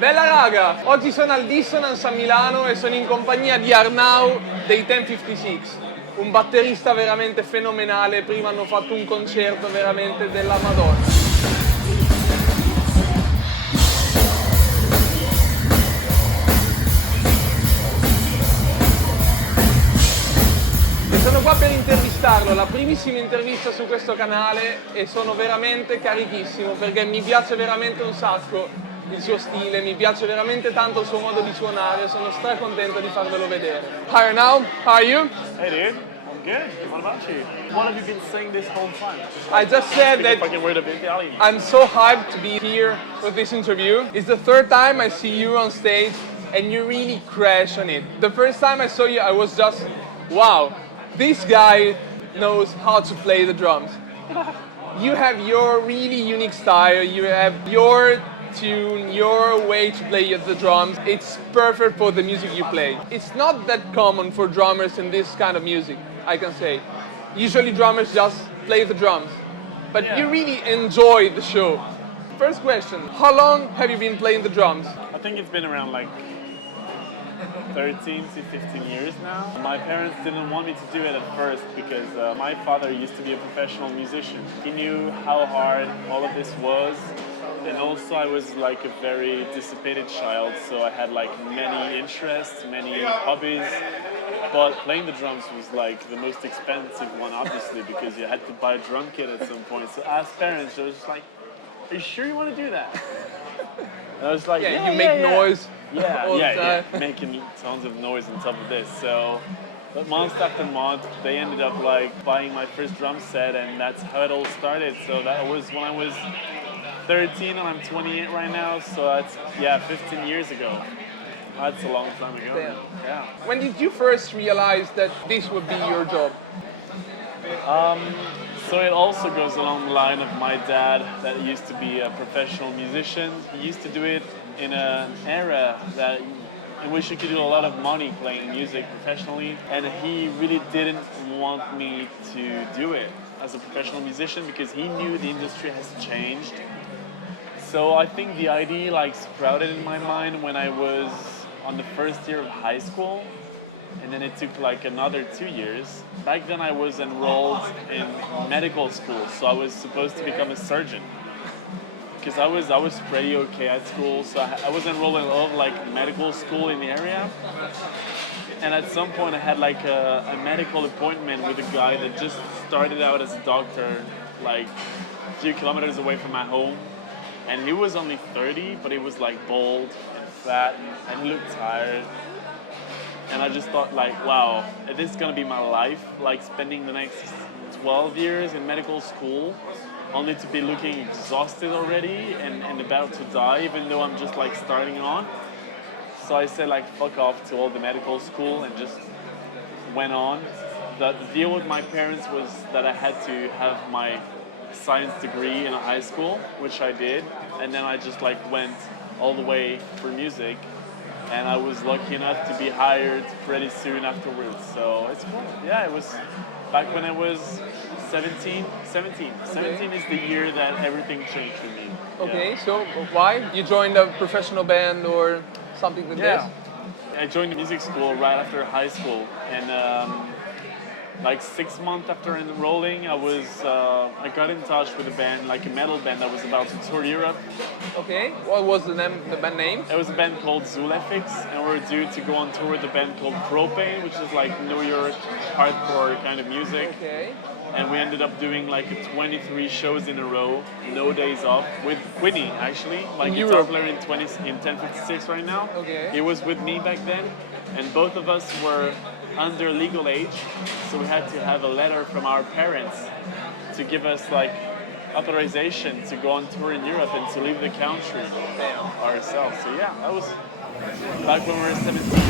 Bella raga, oggi sono al Dissonance a Milano e sono in compagnia di Arnaud dei Ten56, un batterista veramente fenomenale. Prima hanno fatto un concerto veramente della Madonna. E sono qua per intervistarlo, la primissima intervista su questo canale e sono veramente carichissimo perché mi piace veramente un sacco il suo stile, mi piace veramente tanto il suo modo di suonare, sono stracontento di farvelo vedere. Hi Arnaud, how are you? Hey dude, I'm good. What about you? What have you been saying this whole time? I just said that Fucking word of Italian. I'm so hyped to be here with this interview. It's the third time I see you on stage and you really crash on it. The first time I saw you, I was just, wow, this guy knows how to play the drums. You have your really unique style, you have your tune, your way to play the drums. It's perfect for the music you play. It's not that common for drummers in this kind of music, I can say. Usually drummers just play the drums, but you really enjoy the show. First question, how long have you been playing the drums? I think it's been around like 13 to 15 years now. My parents didn't want me to do it at first because my father used to be a professional musician. He knew how hard all of this was. And also I was like a very dissipated child, so I had like many interests, many hobbies, but playing the drums was like the most expensive one, obviously, because you had to buy a drum kit at some point. So as parents, I was just like, are you sure you want to do that? And I was like, you make noise. Making tons of noise on top of this. So, but month after month, they ended up like buying my first drum set, and that's how it all started. So that was when I was 13 and I'm 28 right now, so that's 15 years ago. That's a long time ago. Damn. Yeah. When did you first realize that this would be your job? So it also goes along the line of my dad that used to be a professional musician. He used to do it in an era in which you could do a lot of money playing music professionally, and he really didn't want me to do it as a professional musician because he knew the industry has changed. So I think the idea like sprouted in my mind when I was on the first year of high school, and then it took like another 2 years. Back then I was enrolled in medical school, so I was supposed to become a surgeon. Because I was pretty okay at school, so I was enrolled in a lot of like medical school in the area. And at some point I had like a medical appointment with a guy that just started out as a doctor, like a few kilometers away from my home. And he was only 30, but he was like bald and fat, and he looked tired. And I just thought like, wow, this is gonna be my life, like spending the next 12 years in medical school, only to be looking exhausted already and about to die, even though I'm just like starting on. So I said like, fuck off to all the medical school and just went on. The deal with my parents was that I had to have my science degree in a high school, which I did, and then I just like went all the way for music, and I was lucky enough to be hired pretty soon afterwards. So it's cool. Yeah, it was back when I was 17. 17 is the year that everything changed for me. Okay, so why? You joined a professional band or something like this? I joined the music school right after high school, and like 6 months after enrolling, I got in touch with a band, like a metal band that was about to tour Europe. Okay, what was the band name? It was a band called Zulefix, and we were due to go on tour with a band called Propane, which is like New York hardcore kind of music. Okay. And we ended up doing like 23 shows in a row, no days off, with Winnie actually, like guitar player in Ten56 right now. Okay. He was with me back then, and both of us were under legal age, so we had to have a letter from our parents to give us like authorization to go on tour in Europe and to leave the country ourselves. So yeah, that was back when we were 17.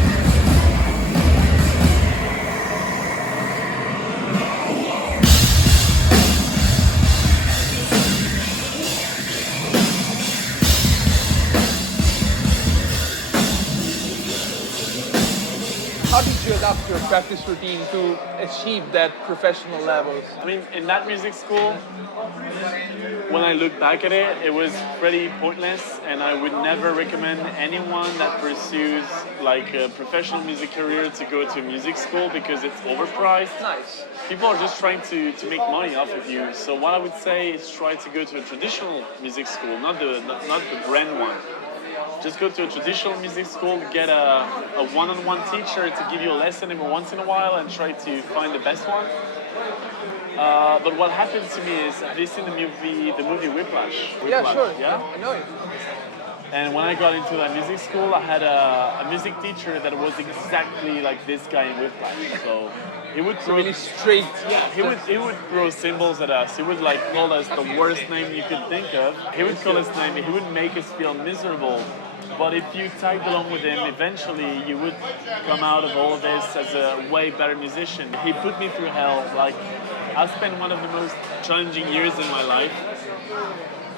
How how did you adapt your practice routine to achieve that professional levels? I mean, in that music school, when I look back at it, it was pretty pointless, and I would never recommend anyone that pursues like a professional music career to go to music school because it's overpriced. Nice. People are just trying to make money off of you. So what I would say is try to go to a traditional music school, not the brand one. Just go to a traditional music school, get a one-on-one teacher to give you a lesson every once in a while, and try to find the best one. But what happened to me is, have you seen the movie Whiplash? Yeah, sure. Yeah? I know it. And when I got into that music school, I had a music teacher that was exactly like this guy in Whiplash. So he would throw, Really straight. yeah, he would throw symbols at us. He would like call us the worst name you could think of. He would call us names. He would make us feel miserable. But if you tagged along with him, eventually you would come out of all of this as a way better musician. He put me through hell. Like, I spent one of the most challenging years in my life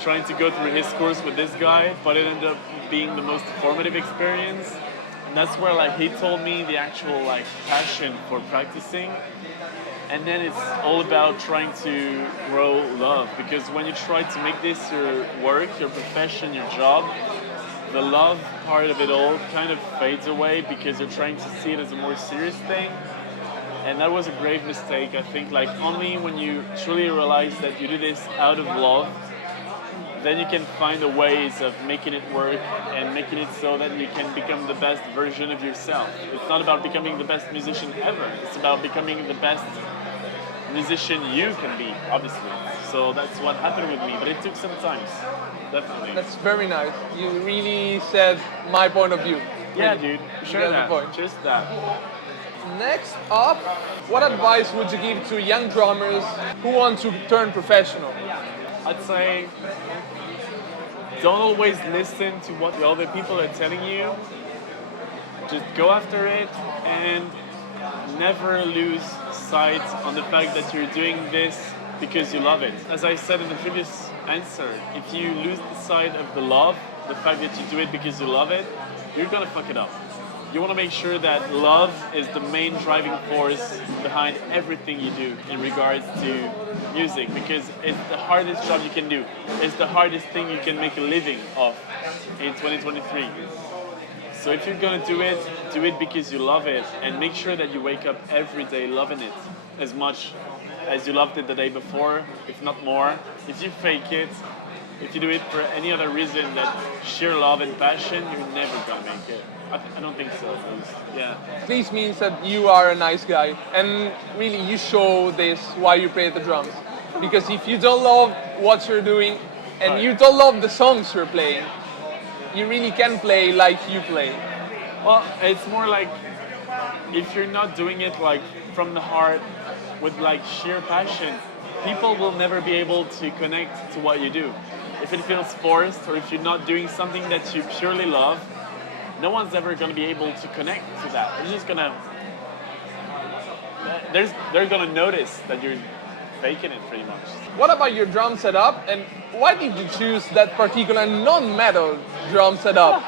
trying to go through his course with this guy, but it ended up being the most formative experience. And that's where like he told me the actual like passion for practicing. And then it's all about trying to grow love, because when you try to make this your work, your profession, your job, the love part of it all kind of fades away because you're trying to see it as a more serious thing. And that was a grave mistake. I think like only when you truly realize that you do this out of love, then you can find the ways of making it work and making it so that you can become the best version of yourself. It's not about becoming the best musician ever. It's about becoming the best musician you can be, obviously. So that's what happened with me, but it took some time. Definitely. That's very nice. You really said my point of view. Yeah, dude. Sure That's the that. point. Just that. Next up, what advice would you give to young drummers who want to turn professional? I'd say don't always listen to what the other people are telling you. Just go after it and never lose sight on the fact that you're doing this because you love it. As I said in the previous answer, if you lose the sight of the love, the fact that you do it because you love it, you're gonna fuck it up. You want to make sure that love is the main driving force behind everything you do in regards to music, because it's the hardest job you can do. It's the hardest thing you can make a living of in 2023. So if you're gonna do it because you love it, and make sure that you wake up every day loving it as much as you loved it the day before, if not more. If you fake it, if you do it for any other reason than sheer love and passion, you're never gonna make it. I don't think so, at least. Yeah. This means that you are a nice guy, and really you show this while you play the drums. Because if you don't love what you're doing, and you don't love the songs you're playing, you really can play like you play. Well, it's more like if you're not doing it like from the heart with like sheer passion, people will never be able to connect to what you do. If it feels forced, or if you're not doing something that you purely love, no one's ever going to be able to connect to that. They're just gonna, they're gonna notice that you're faking it pretty much. What about your drum setup, and why did you choose that particular non-metal drum setup?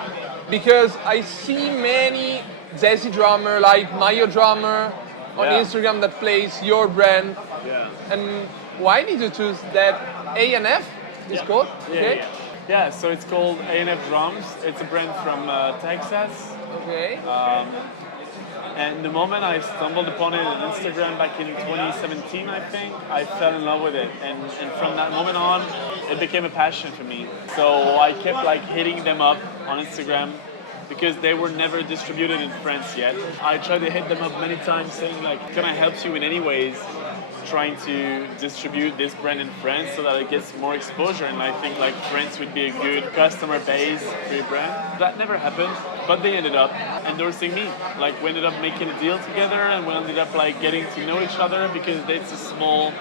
Because I see many jazzy drummer like Mayo drummer on Instagram that plays your brand. Yeah. And why did you choose that A&F? It's called? Okay. Yeah, so it's called A&F Drums. It's a brand from Texas. Okay. And the moment I stumbled upon it on Instagram back in 2017, I think, I fell in love with it. And from that moment on, it became a passion for me. So I kept like hitting them up on Instagram because they were never distributed in France yet. I tried to hit them up many times saying like, can I help you in any ways? Trying to distribute this brand in France so that it gets more exposure, and I think like France would be a good customer base for your brand. That never happened, but they ended up endorsing me. Like we ended up making a deal together, and we ended up like getting to know each other because it's a small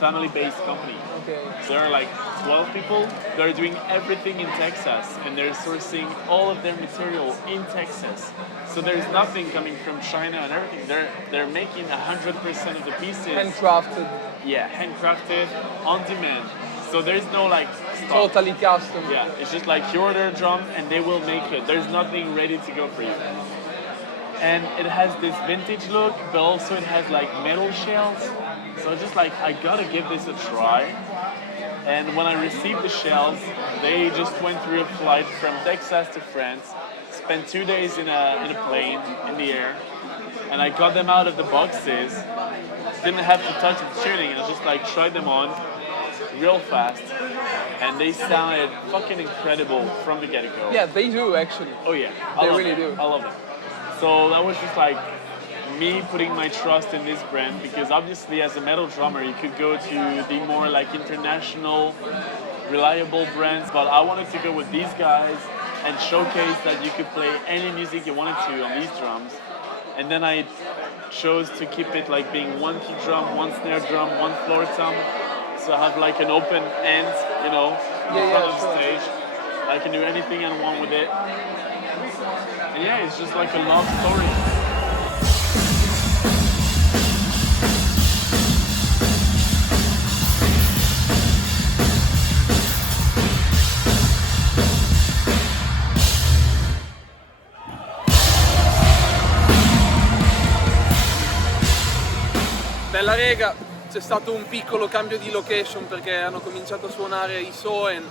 family-based company. Okay. So there are like 12 people. They're doing everything in Texas, and they're sourcing all of their material in Texas. So there's nothing coming from China and everything. They're making 100% of the pieces. Handcrafted. Yeah, handcrafted, on demand. So there's no like stock. Totally custom. Yeah, it's just like you order a drum and they will make it. There's nothing ready to go for you. and it has this vintage look, but also it has like metal shells. So just like, I gotta give this a try. And when I received the shells, they just went through a flight from Texas to France, spent 2 days in a plane in the air, and I got them out of the boxes. Didn't have to touch the tuning, I just like tried them on real fast, and they sounded fucking incredible from the get-go. Yeah, they do actually. Oh yeah, They really do. I love it. So that was just like me putting my trust in this brand, because obviously as a metal drummer you could go to the more like international, reliable brands, but I wanted to go with these guys and showcase that you could play any music you wanted to on these drums. And then I chose to keep it like being one kick drum, one snare drum, one floor tom. So I have like an open end, you know, in front of the stage. I can do anything I want with it. And yeah, it's just like a love story. Bella rega, c'è stato un piccolo cambio di location perché hanno cominciato a suonare i Soen,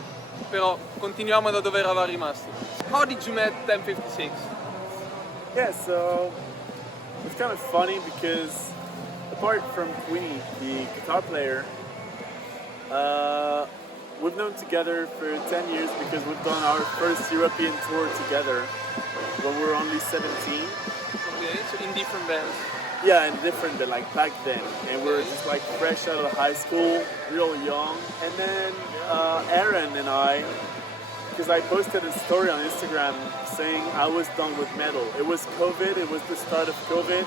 però continuiamo da dove eravamo rimasti. How did you met Ten56? Yeah, so it's kind of funny because apart from Queenie, the guitar player, we've known together for 10 years because we've done our first European tour together when we were only 17. Okay, so in different bands. Yeah, and different than like back then. And we were just like fresh out of high school, real young. And then Aaron and I, because I posted a story on Instagram saying I was done with metal. It was COVID, it was the start of COVID.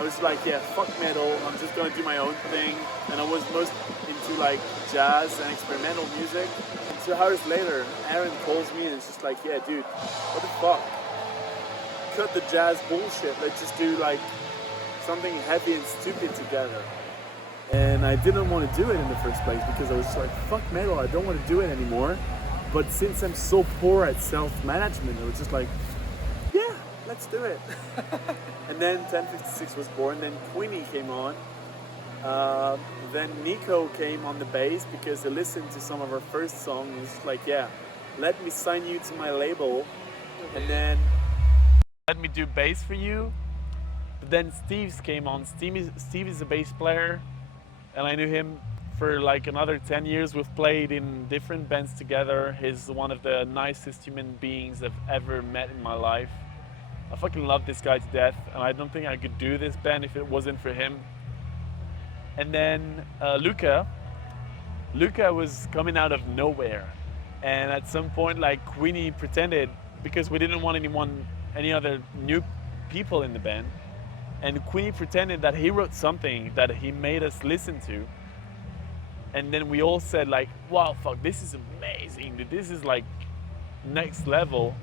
I was like, yeah, fuck metal, I'm just gonna do my own thing. And I was most into like jazz and experimental music. And 2 hours later, Aaron calls me and it's just like, yeah, dude, what the fuck? Cut the jazz bullshit, let's just do like something heavy and stupid together. And I didn't want to do it in the first place because I was just like, fuck metal, I don't want to do it anymore. But since I'm so poor at self-management, I was just like, yeah, let's do it. And then Ten56 was born, then Queenie came on. Then Nico came on the bass because he listened to some of our first songs and was just like, yeah, let me sign you to my label. And then let me do bass for you. But then Steve came on. Steve is a bass player, and I knew him for like another 10 years. We've played in different bands together. He's one of the nicest human beings I've ever met in my life. I fucking love this guy to death, and I don't think I could do this band if it wasn't for him. And then Luca was coming out of nowhere, and at some point like Queenie pretended, because we didn't want any other new people in the band, and Queenie pretended that he wrote something that he made us listen to. And then we all said like, wow, fuck, this is amazing, dude. This is like next level.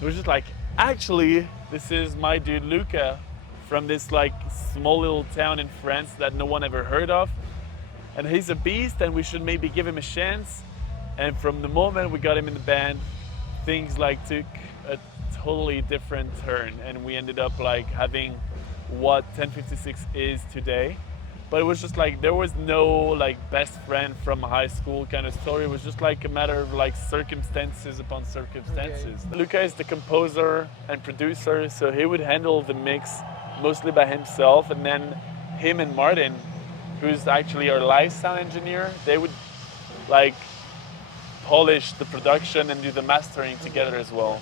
It was just like, actually, this is my dude Luca from this like small little town in France that no one ever heard of. And he's a beast and we should maybe give him a chance. And from the moment we got him in the band, things like took a totally different turn, and we ended up like having what Ten56 is today. But it was just like, there was no like best friend from high school kind of story. It was just like a matter of like circumstances upon circumstances. Okay. Luca is the composer and producer, so he would handle the mix mostly by himself, and then him and Martin, who's actually our live sound engineer, they would like polish the production and do the mastering together as well.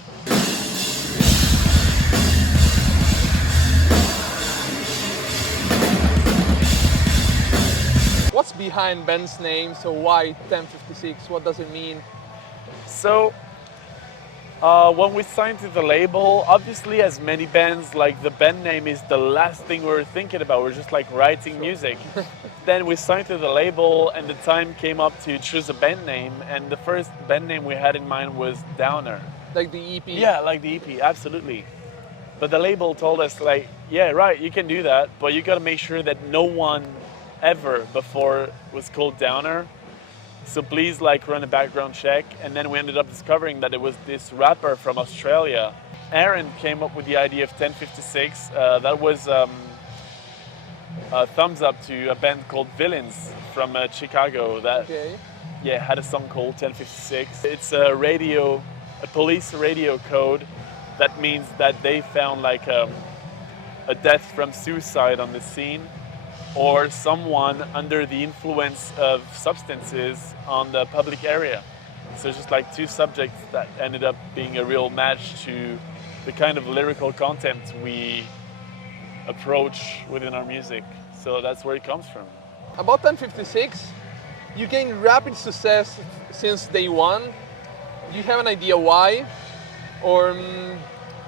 What's behind band's name? So why Ten56? What does it mean? So when we signed to the label, obviously as many bands, like the band name is the last thing we were thinking about. We're just like writing music. Then we signed to the label and the time came up to choose a band name, and the first band name we had in mind was Downer. Like the EP? Yeah, like the EP, absolutely. But the label told us like, yeah, right, you can do that, but you gotta make sure that no one ever before was called Downer. So please like run a background check. And then we ended up discovering that it was this rapper from Australia. Aaron came up with the idea of 1056. That was a thumbs up to a band called Villains from Chicago that had a song called 1056. It's a police radio code. That means that they found like a death from suicide on the scene, or someone under the influence of substances on the public area. So just like two subjects that ended up being a real match to the kind of lyrical content we approach within our music. So that's where it comes from. About 1056, you gained rapid success since day one. Do you have an idea why? Or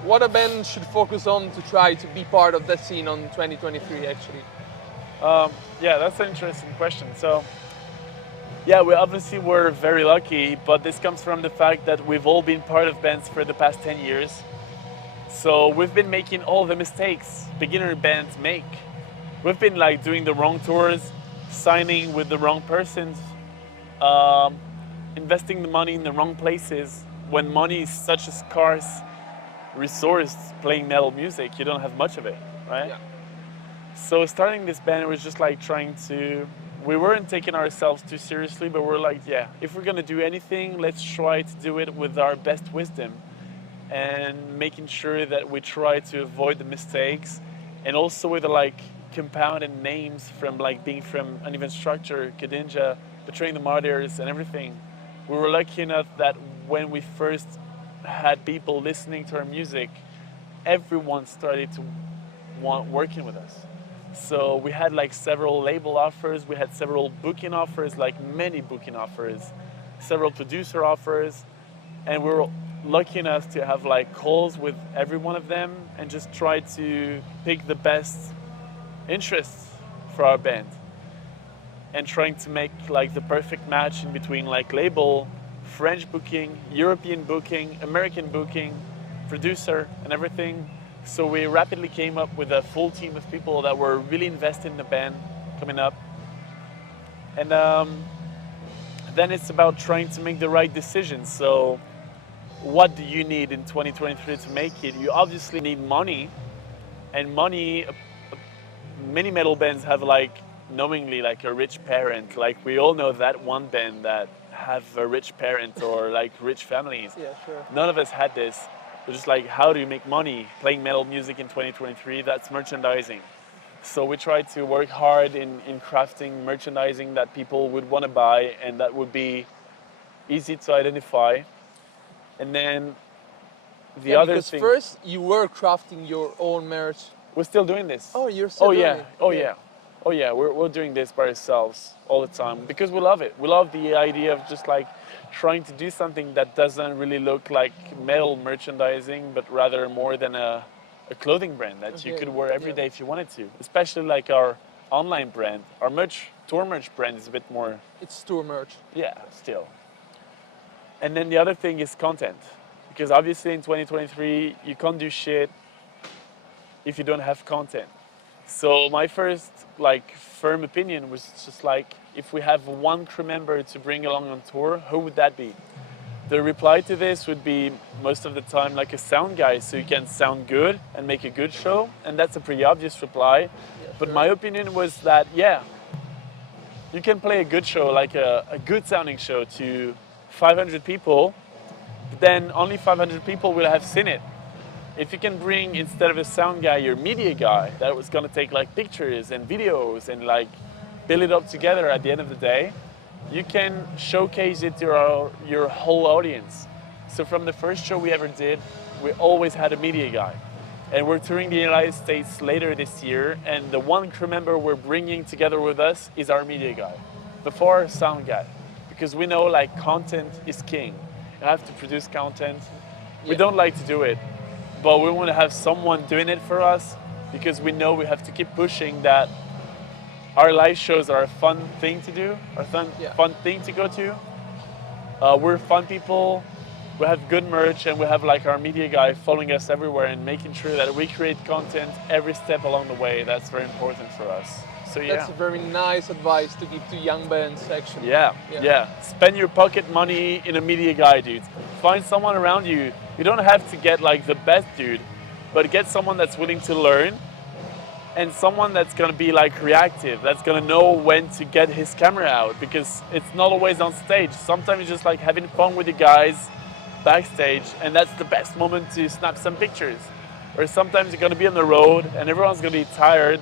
what a band should focus on to try to be part of that scene on 2023 actually? Yeah, that's an interesting question. So, yeah, we obviously were very lucky, but this comes from the fact that we've all been part of bands for the past 10 years. So we've been making all the mistakes beginner bands make. We've been like doing the wrong tours, signing with the wrong persons, investing the money in the wrong places. When money is such a scarce resource playing metal music, you don't have much of it, right? Yeah. So starting this band was just like we weren't taking ourselves too seriously, but we're like, yeah, if we're gonna do anything, let's try to do it with our best wisdom and making sure that we try to avoid the mistakes, and also with the like compounded names from like being from Uneven Structure, Kadinja, Betraying the Martyrs and everything. We were lucky enough that when we first had people listening to our music, everyone started to want working with us. So we had like several label offers, we had several booking offers, like many booking offers, several producer offers, and we were lucky enough to have like calls with every one of them and just try to pick the best interests for our band and trying to make like the perfect match in between like label, French booking, European booking, American booking, producer and everything. So we rapidly came up with a full team of people that were really invested in the band coming up. And then it's about trying to make the right decisions. So what do you need in 2023 to make it? You obviously need money, and money, many metal bands have like knowingly like a rich parent. Like we all know that one band that have a rich parent or like rich families. Yeah, sure. None of us had this. We're just like, how do you make money playing metal music in 2023? That's merchandising. So we tried to work hard in crafting merchandising that people would want to buy and that would be easy to identify. And then the other thing... Because first you were crafting your own merch. We're still doing this. Oh, you're still doing it? Oh yeah, we're doing this by ourselves all the time because we love it. We love the idea of just like trying to do something that doesn't really look like metal merchandising, but rather more than a clothing brand that you could wear every day if you wanted to. Especially like our online brand. Our tour merch brand is a bit more... It's tour merch. Yeah, still. And then the other thing is content. Because obviously in 2023, you can't do shit if you don't have content. So my first like firm opinion was just like, if we have one crew member to bring along on tour, who would that be? The reply to this would be most of the time like a sound guy, so you can sound good and make a good show, and that's a pretty obvious reply. Yeah, but my opinion was that, yeah, you can play a good show, like a good sounding show to 500 people, but then only 500 people will have seen it. If you can bring, instead of a sound guy, your media guy that was gonna take like pictures and videos and like build it up together at the end of the day, you can showcase it to your whole audience. So from the first show we ever did, we always had a media guy. And we're touring the United States later this year, and the one crew member we're bringing together with us is our media guy, before our sound guy. Because we know like content is king. You have to produce content. We don't like to do it, but we want to have someone doing it for us because we know we have to keep pushing that our live shows are a fun thing to do, fun thing to go to. We're fun people, we have good merch, and we have like our media guy following us everywhere and making sure that we create content every step along the way. That's very important for us. So yeah. That's a very nice advice to give to young bands, actually. Yeah. Spend your pocket money in a media guy, dude. Find someone around you. You don't have to get like the best dude, but get someone that's willing to learn and someone that's gonna be like reactive, that's gonna know when to get his camera out, because it's not always on stage. Sometimes you're just like having fun with the guys backstage, and that's the best moment to snap some pictures. Or sometimes you're gonna be on the road and everyone's gonna be tired,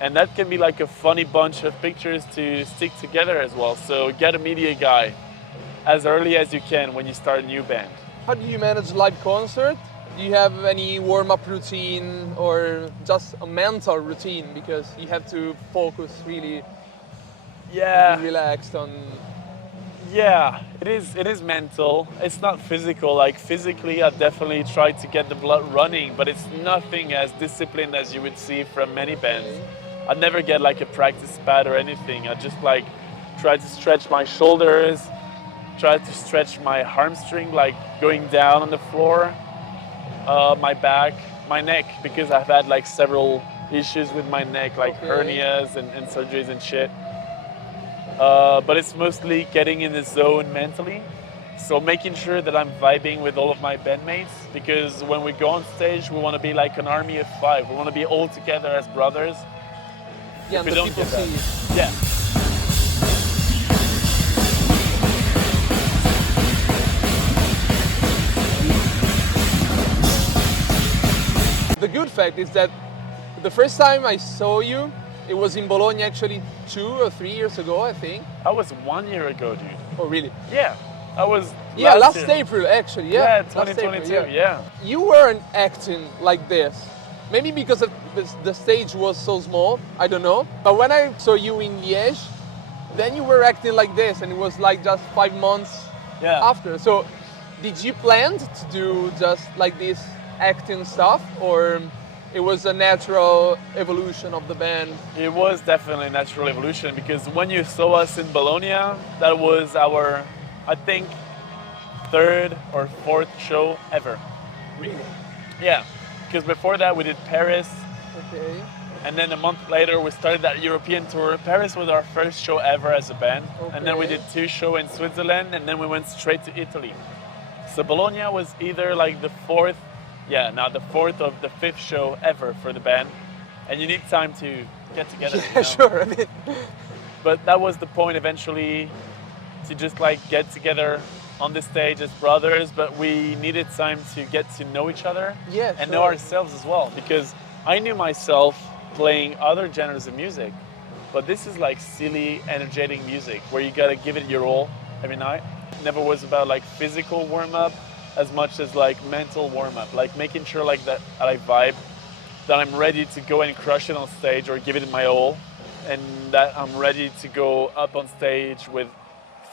and that can be like a funny bunch of pictures to stick together as well. So get a media guy as early as you can when you start a new band. How do you manage live concert? Do you have any warm-up routine or just a mental routine, because you have to focus really and be relaxed on? Yeah, it is mental. It's not physical. Like physically, I definitely try to get the blood running, but it's nothing as disciplined as you would see from many bands. I never get like a practice pad or anything. I just like try to stretch my shoulders, try to stretch my hamstring, like going down on the floor, my back, my neck, because I've had like several issues with my neck, like hernias and surgeries and shit. But it's mostly getting in the zone mentally. So making sure that I'm vibing with all of my bandmates, because when we go on stage, we want to be like an army of five. We want to be all together as brothers. Yeah, and the people see you. Yeah. The good fact is that the first time I saw you, it was in Bologna actually 2 or 3 years ago, I think. That was 1 year ago, dude. Oh, really? Yeah. That was last year. April actually. Yeah, 2022. April, yeah. You weren't acting like this. Maybe because the stage was so small, I don't know. But when I saw you in Liège, then you were acting like this, and it was like just 5 months after. So did you plan to do just like this acting stuff, or it was a natural evolution of the band? It was definitely a natural evolution, because when you saw us in Bologna, that was our, I think, 3rd or 4th show ever. Really? Yeah, because before that we did Paris. Okay. And then a month later we started that European tour. Paris was our first show ever as a band. Okay. And then we did 2 shows in Switzerland, and then we went straight to Italy. So Bologna was either like the 4th, the 4th of the 5th show ever for the band. And you need time to get together. Yeah, sure. I mean. But that was the point eventually, to just like get together on the stage as brothers, but we needed time to get to know each other and know ourselves as well, because I knew myself playing other genres of music, but this is like silly, energetic music where you gotta give it your all every night. It never was about like physical warm-up as much as like mental warm-up, like making sure like that I vibe, that I'm ready to go and crush it on stage or give it my all, and that I'm ready to go up on stage with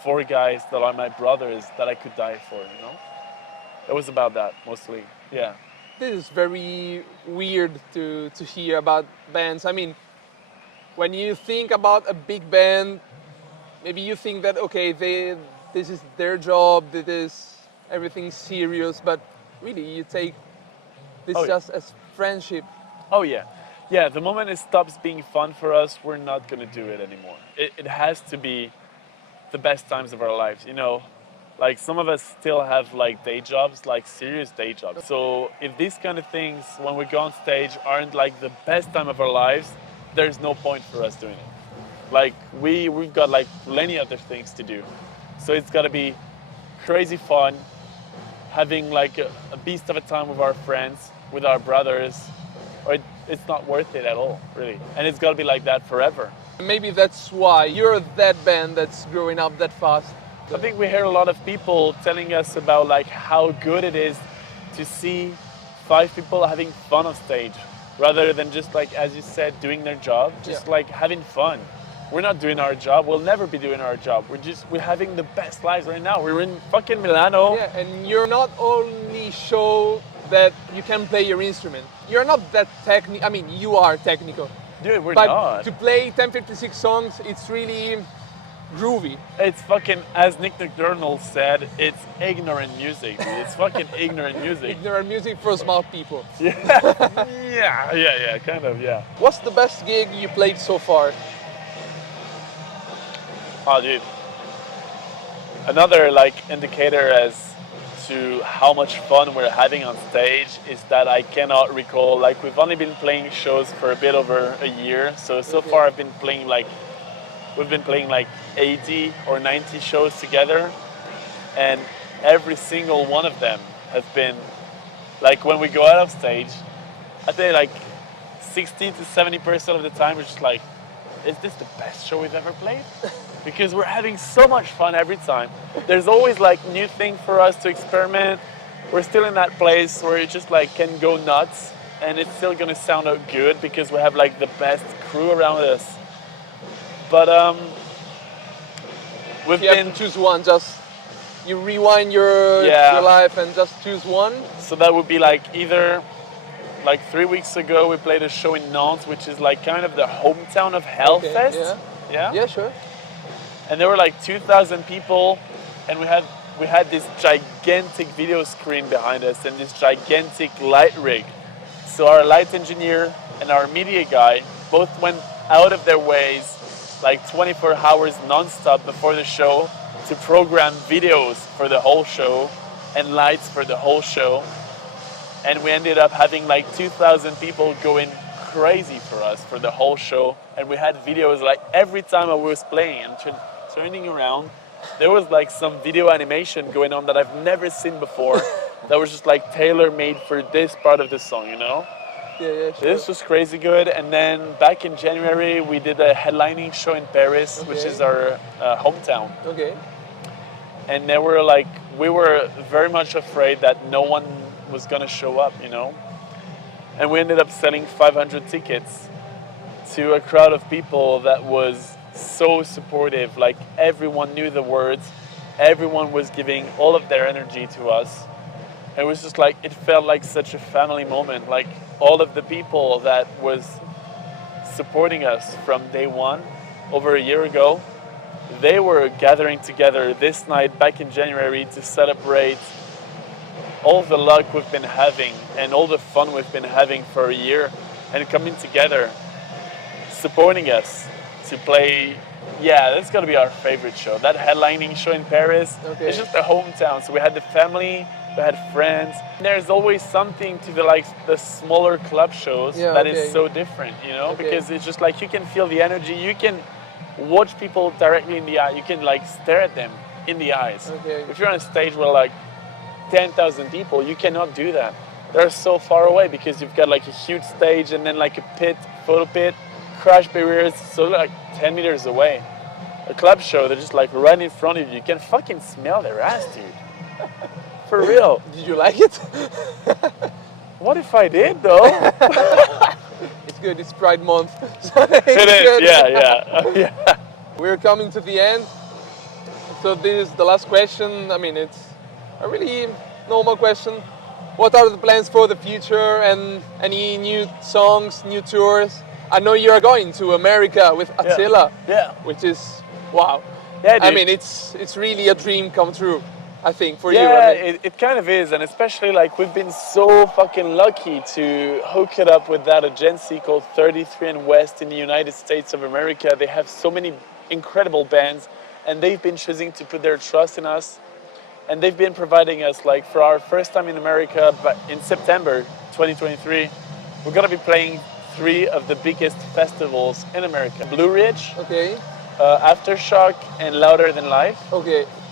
4 guys that are my brothers that I could die for, you know? It was about that, mostly, yeah. This is very weird to hear about bands. I mean, when you think about a big band, maybe you think that, okay, this is their job, this is everything serious, but really you take this just as friendship. Oh yeah. Yeah, the moment it stops being fun for us, we're not gonna do it anymore. It has to be the best times of our lives, you know? Like some of us still have like day jobs, like serious day jobs. So if these kind of things, when we go on stage, aren't like the best time of our lives, there's no point for us doing it. Like we've got like plenty other things to do. So it's gotta be crazy fun, having like a beast of a time with our friends, with our brothers, or it's not worth it at all, really. And it's gotta be like that forever. Maybe that's why you're that band that's growing up that fast. I think we hear a lot of people telling us about like how good it is to see 5 people having fun on stage, rather than just like, as you said, doing their job, just like having fun. We're not doing our job, we'll never be doing our job. We're having the best lives right now. We're in fucking Milano. Yeah, and you're not only show that you can play your instrument. You're not that technical, I mean, you are technical. Dude, we're but not. To play 1056 songs, it's really groovy. It's fucking, as Nick Nocturnal said, it's ignorant music. Dude. It's fucking ignorant music. Ignorant music for smart people. Yeah, kind of, yeah. What's the best gig you played so far? Oh, dude. Another like indicator as to how much fun we're having on stage is that I cannot recall. Like we've only been playing shows for a bit over a year, so far we've been playing like 80 or 90 shows together, and every single one of them has been like when we go out of stage, I think like 60 to 70% of the time we're just like, is this the best show we've ever played? Because we're having so much fun every time. There's always like new thing for us to experiment. We're still in that place where it just like can go nuts and it's still gonna sound out good because we have like the best crew around us. But we've You have to choose one, just you rewind your life and just choose one. So that would be like either like 3 weeks ago we played a show in Nantes, which is like kind of the hometown of Hellfest. Yeah, sure. And there were like 2,000 people, and we had this gigantic video screen behind us and this gigantic light rig. So our light engineer and our media guy both went out of their ways like 24 hours non-stop before the show to program videos for the whole show and lights for the whole show. And we ended up having like 2,000 people going crazy for us for the whole show. And we had videos like every time I was playing and turning around, there was like some video animation going on that I've never seen before that was just like tailor-made for this part of the song, you know? Yeah, sure. This was crazy good. And then back in January, we did a headlining show in Paris, which is our hometown. Okay. And we were very much afraid that no one was gonna show up, you know? And we ended up selling 500 tickets to a crowd of people that was so supportive. Like everyone knew the words, everyone was giving all of their energy to us. It was just like, it felt like such a family moment. Like all of the people that was supporting us from day one, over a year ago, they were gathering together this night back in January to celebrate all the luck we've been having and all the fun we've been having for a year and coming together, supporting us to play. Yeah, that's gonna be our favorite show. That headlining show in Paris, it's just a hometown. So we had the family, we had friends. There's always something to the smaller club shows that is so different, you know, because it's just like you can feel the energy, you can watch people directly in the eye, you can like stare at them in the eyes. If you're on a stage where like 10,000 people, you cannot do that. They're so far away because you've got like a huge stage and then like a pit, photo pit, crash barriers, so like 10 meters away. A club show, they're just like right in front of you. You can fucking smell their ass, dude. For real. Did you like it? What if I did though? It's good, it's Pride Month. It is, yeah. We're coming to the end. So this is the last question. I mean, it's a really normal question. What are the plans for the future and any new songs, new tours? I know you are going to America with Attila, which is wow. Yeah, dude. I mean, it's really a dream come true, I think, for you. Yeah, I mean, it kind of is, and especially like we've been so fucking lucky to hook it up with that agency called 33 and West in the United States of America. They have so many incredible bands, and they've been choosing to put their trust in us. And they've been providing us, like, for our first time in America, but in September 2023, we're gonna be playing 3 of the biggest festivals in America: Blue Ridge, Aftershock, and Louder Than Life.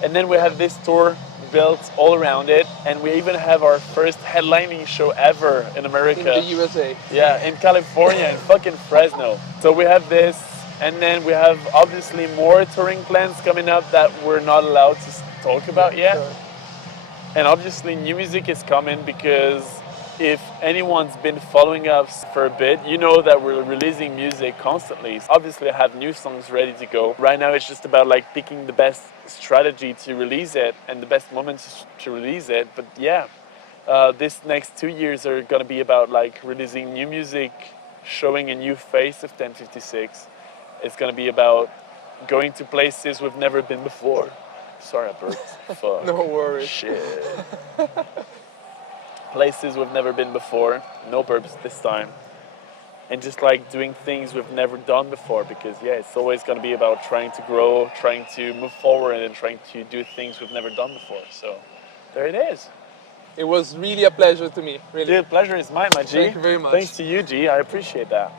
And then we have this tour built all around it, and we even have our first headlining show ever in America. In the USA. Yeah, in California, in fucking Fresno. So we have this, and then we have obviously more touring plans coming up that we're not allowed to talk about yet. And obviously new music is coming, because if anyone's been following us for a bit, you know that we're releasing music constantly. Obviously I have new songs ready to go. Right now it's just about like picking the best strategy to release it and the best moments to release it. But yeah, this next 2 years are gonna be about like releasing new music, showing a new face of 1056. It's gonna be about going to places we've never been before. Sorry, I burped. Fuck. No worries. Shit. Places we've never been before. No burps this time. And just like doing things we've never done before, because it's always going to be about trying to grow, trying to move forward, and trying to do things we've never done before. So there it is. It was really a pleasure to me. Really. Dude, pleasure is mine, my G. Thank you very much. Thanks to you, G. I appreciate that.